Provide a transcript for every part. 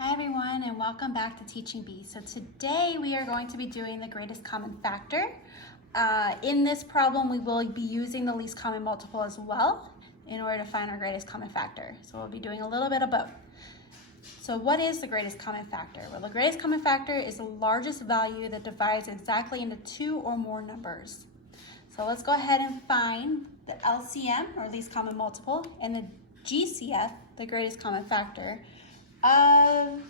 Hi everyone, and welcome back to Teaching Bee. So today we are going to be doing the greatest common factor. In this problem we will be using the least common multiple as well in order to find our greatest common factor. So we'll be doing a little bit of both. So what is the greatest common factor? Well, the greatest common factor is the largest value that divides exactly into two or more numbers. So let's go ahead and find the LCM, or least common multiple, and the GCF, the greatest common factor, of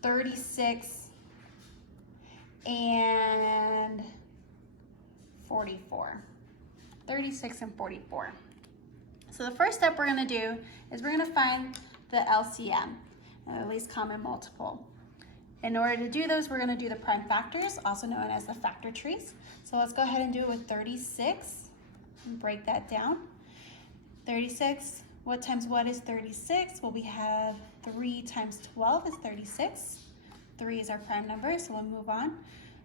36 and 44. 36 and 44. So the first step we're going to do is we're going to find the LCM, the least common multiple. In order to do those, we're going to do the prime factors, also known as the factor trees. So let's go ahead and do it with 36 and break that down. 36, what times what is 36? Well, we have 3 times 12 is 36. 3 is our prime number, so we'll move on.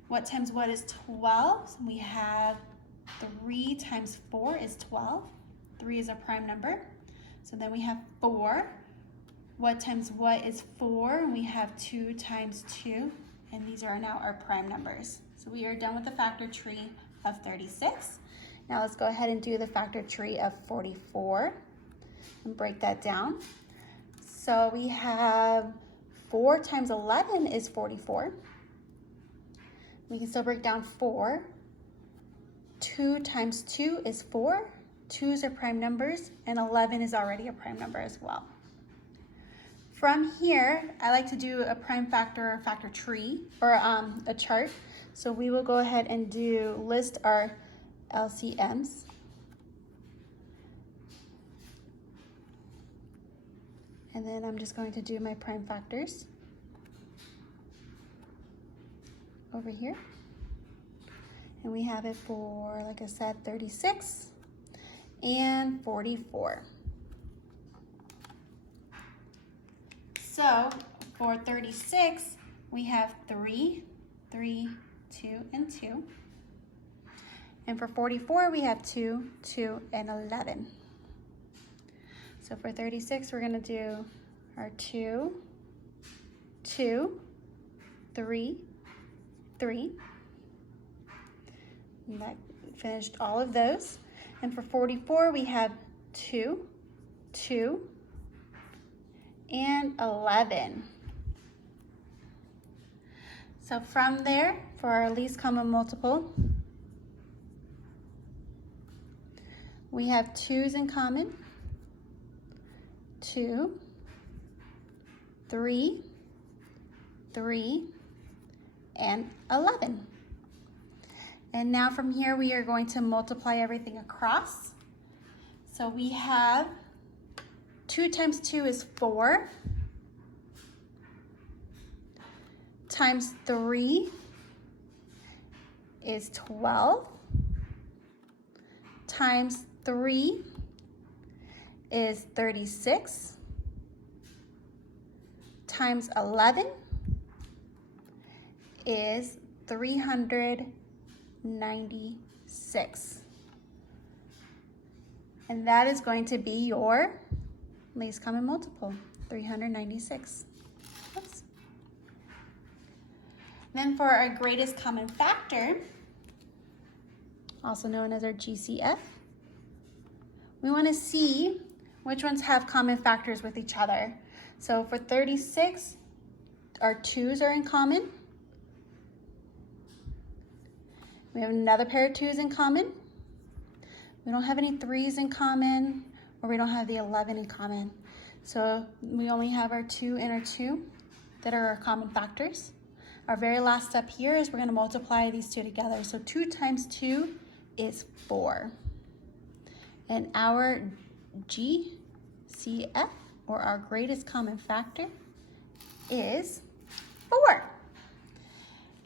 What times what is 12? So we have 3 times 4 is 12. 3 is our prime number. So then we have 4. What times what is 4? We have 2 times 2, and these are now our prime numbers. So we are done with the factor tree of 36. Now let's go ahead and do the factor tree of 44 and break that down. So we have 4 times 11 is 44. We can still break down 4. 2 times 2 is 4. 2's are prime numbers, and 11 is already a prime number as well. From here, I like to do a prime factor or factor tree, or a chart. So we will go ahead and list our LCMs. And then I'm just going to do my prime factors over here. And we have it for, like I said, 36 and 44. So for 36, we have 3, 3, 2, and 2. And for 44, we have 2, 2, and 11. So for 36, we're going to do our 2, 2, 3, 3. And that finished all of those. And for 44, we have 2, 2, and 11. So from there, for our least common multiple, we have 2's in common. 2, 3, 3, and 11. And now from here, we are going to multiply everything across. So we have 2 times 2 is 4, times 3 is 12, times 3 is 36, times 11 is 396. And that is going to be your least common multiple, 396. Oops. Then for our greatest common factor, also known as our GCF, we want to see which ones have common factors with each other. So for 36, our 2's are in common. We have another pair of 2's in common. We don't have any 3's in common, or we don't have the 11 in common. So we only have our 2 and our 2 that are our common factors. Our very last step here is we're going to multiply these two together. So 2 times 2 is 4. And our GCF, or our greatest common factor, is 4.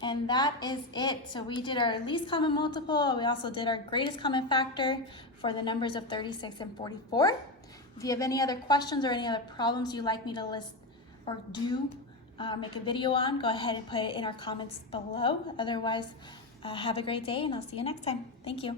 And that is it. So we did our least common multiple. We also did our greatest common factor for the numbers of 36 and 44. If you have any other questions or any other problems you'd like me to list or make a video on, go ahead and put it in our comments below. Otherwise, have a great day, and I'll see you next time. Thank you.